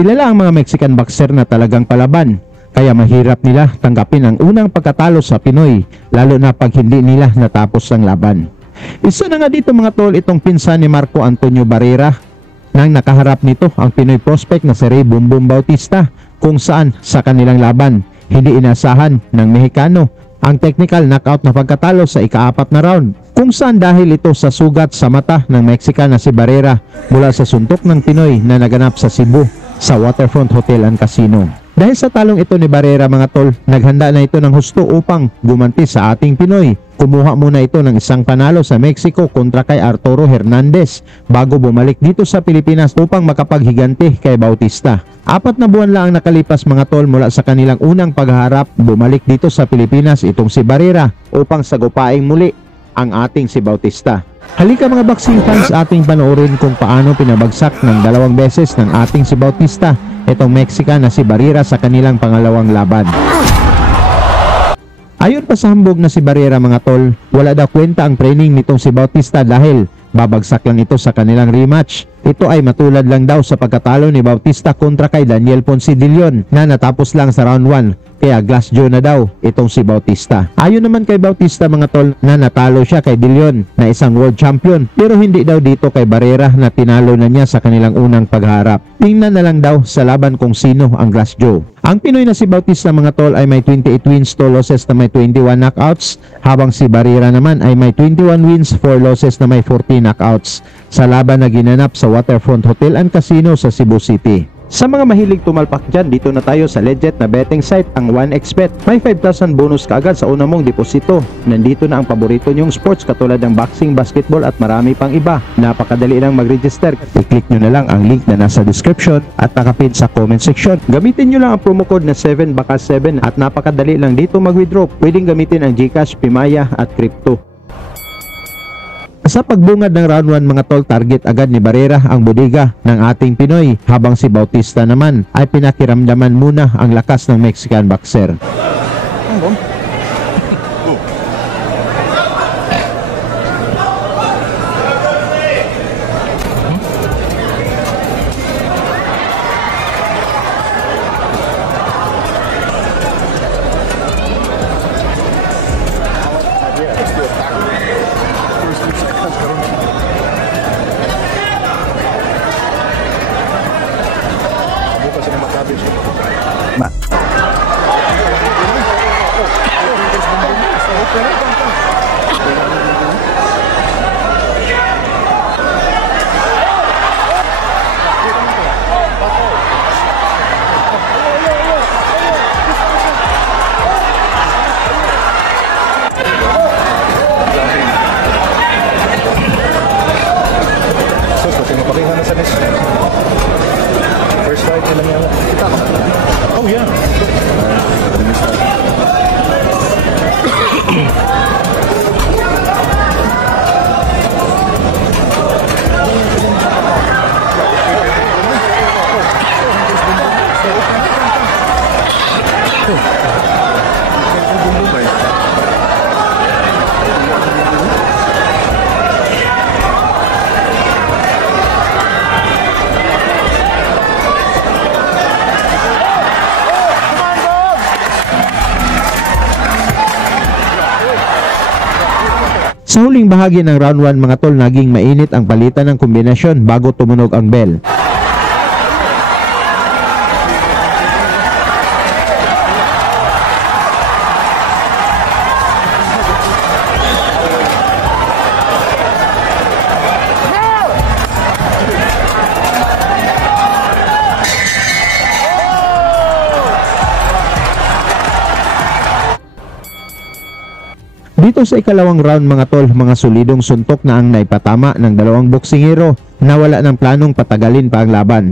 Kilala ang mga Mexican boxer na talagang palaban, kaya mahirap nila tanggapin ang unang pagkatalo sa Pinoy, lalo na pag hindi nila natapos ang laban. Isa na nga dito mga tol itong pinsan ni Marco Antonio Barrera, nang nakaharap nito ang Pinoy prospect na si Rey Bumbum Bautista, kung saan sa kanilang laban hindi inasahan ng Mexicano ang technical knockout na pagkatalo sa ika-4 na round, kung saan dahil ito sa sugat sa mata ng Mexican na si Barrera mula sa suntok ng Pinoy na naganap sa Cebu sa Waterfront Hotel and Casino. Dahil sa talong ito ni Barrera mga tol, naghanda na ito ng husto upang gumanti sa ating Pinoy. Kumuha muna ito ng isang panalo sa Mexico kontra kay Arturo Hernandez bago bumalik dito sa Pilipinas upang makapaghiganti kay Bautista. 4 na buwan lang ang nakalipas mga tol mula sa kanilang unang pagharap, bumalik dito sa Pilipinas itong si Barrera upang sagupaing muli ang ating si Bautista. Halika mga boxing fans, ating panoorin kung paano pinabagsak ng 2 beses ng ating si Bautista itong Mexican na si Barrera sa kanilang pangalawang laban. Ayon pa sa hambog na si Barrera mga tol, wala daw kwenta ang training nitong si Bautista dahil babagsak lang ito sa kanilang rematch. Ito ay matulad lang daw sa pagkatalo ni Bautista kontra kay Daniel Ponce de Leon na natapos lang sa round 1, kaya glass jaw na daw itong si Bautista. Ayon naman kay Bautista mga tol na natalo siya kay de Leon na isang world champion, pero hindi daw dito kay Barrera na tinalo na niya sa kanilang unang pagharap. Tingnan na lang daw sa laban kung sino ang glass jaw. Ang Pinoy na si Bautista mga tol ay may 28 wins, 2 losses na may 21 knockouts, habang si Barrera naman ay may 21 wins, 4 losses na may 40 knockouts sa laban na ginanap sa Waterfront Hotel and Casino sa Cebu City. Sa mga mahilig tumalpak dyan, dito na tayo sa legit na betting site, ang 1xBet. May 5,000 bonus kaagad sa una mong deposito. Nandito na ang paborito nyong sports katulad ng boxing, basketball at marami pang iba. Napakadali lang mag-register. I-click nyo na lang ang link na nasa description at nakapin sa comment section. Gamitin nyo lang ang promo code na 7baka7 at napakadali lang dito mag-withdraw. Pwedeng gamitin ang GCash, Pimaya at Crypto. Sa pagbungad ng round 1 mga tol, target agad ni Barrera ang bodega ng ating Pinoy, habang si Bautista naman ay pinakiramdaman muna ang lakas ng Mexican boxer. First fight nila niya. Oh yeah. Sa huling bahagi ng round 1 mga tol, naging mainit ang palitan ng kombinasyon bago tumunog ang bell. Dito sa ikalawang round mga tol, mga solidong suntok na ang naipatama ng dalawang boksingero na wala ng planong patagalin pa ang laban.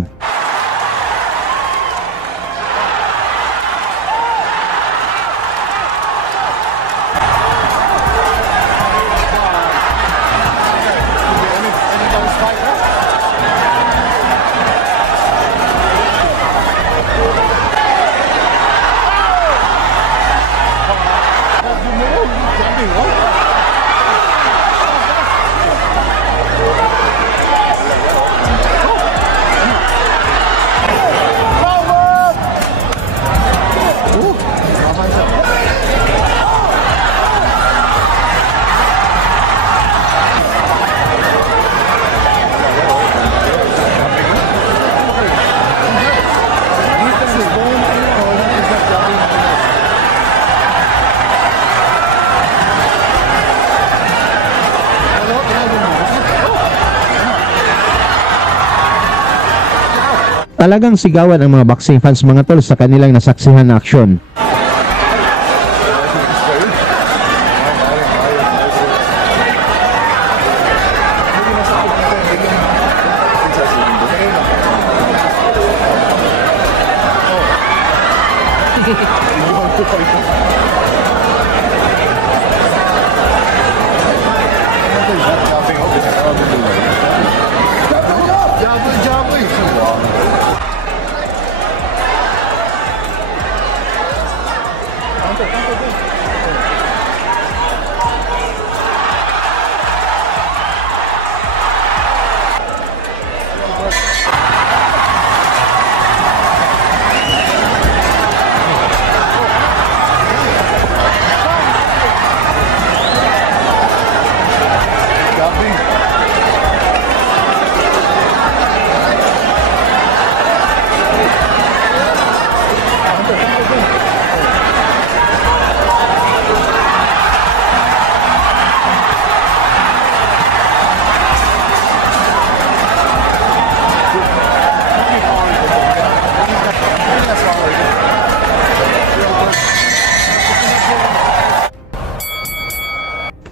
Talagang sigawan ang mga boxing fans mga tol sa kanilang nasaksihan na aksyon.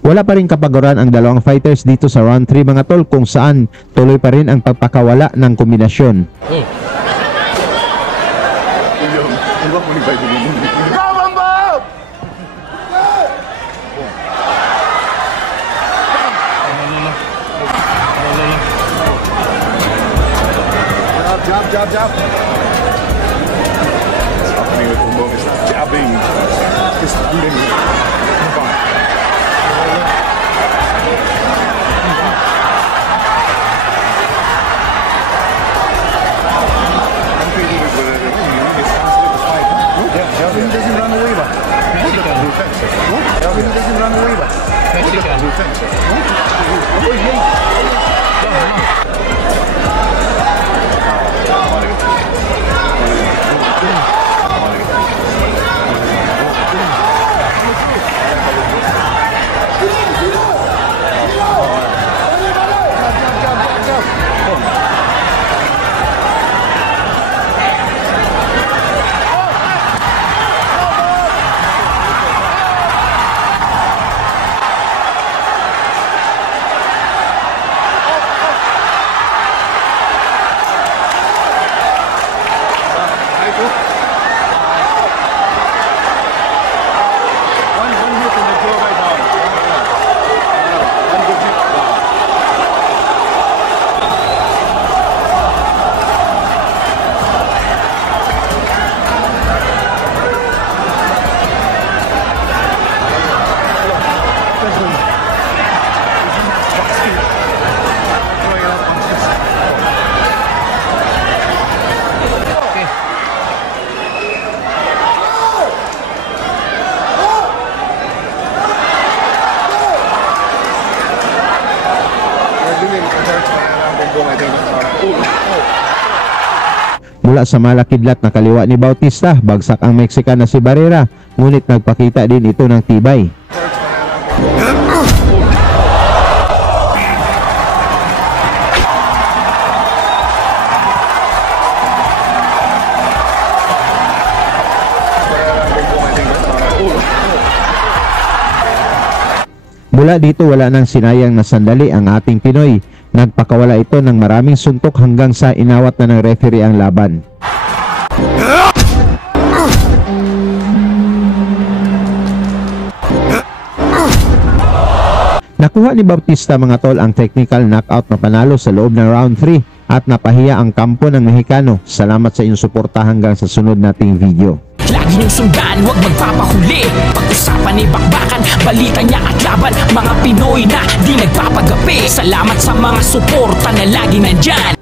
Wala pa rin kapaguran ang dalawang fighters dito sa round 3 mga tol, kung saan tuloy pa rin ang pagpakawala ng kombinasyon. Jab. What's happening with Umbo? It's not jabbing. It's really fun. Jabbing doesn't run away, but Jabbing doesn't run away, but Mula sa malakidlat na kaliwa ni Bautista, bagsak ang Mexican na si Barrera, ngunit nagpakita din ito ng tibay. Mula dito wala nang sinayang na sandali ang ating Pinoy. Nagpakawala ito ng maraming suntok hanggang sa inawat na ng referee ang laban. Nakuha ni Bautista mga tol ang technical knockout na panalo sa loob ng round 3 at napahiya ang kampo ng Mexicano. Salamat sa inyong suporta hanggang sa sunod nating video. Lagi niyong sundan, huwag magpapahuli. Pag-usapan ni bakbakan, balita niya at laban. Mga Pinoy na di nagpapagapi. Salamat sa mga suporta na lagi nandyan.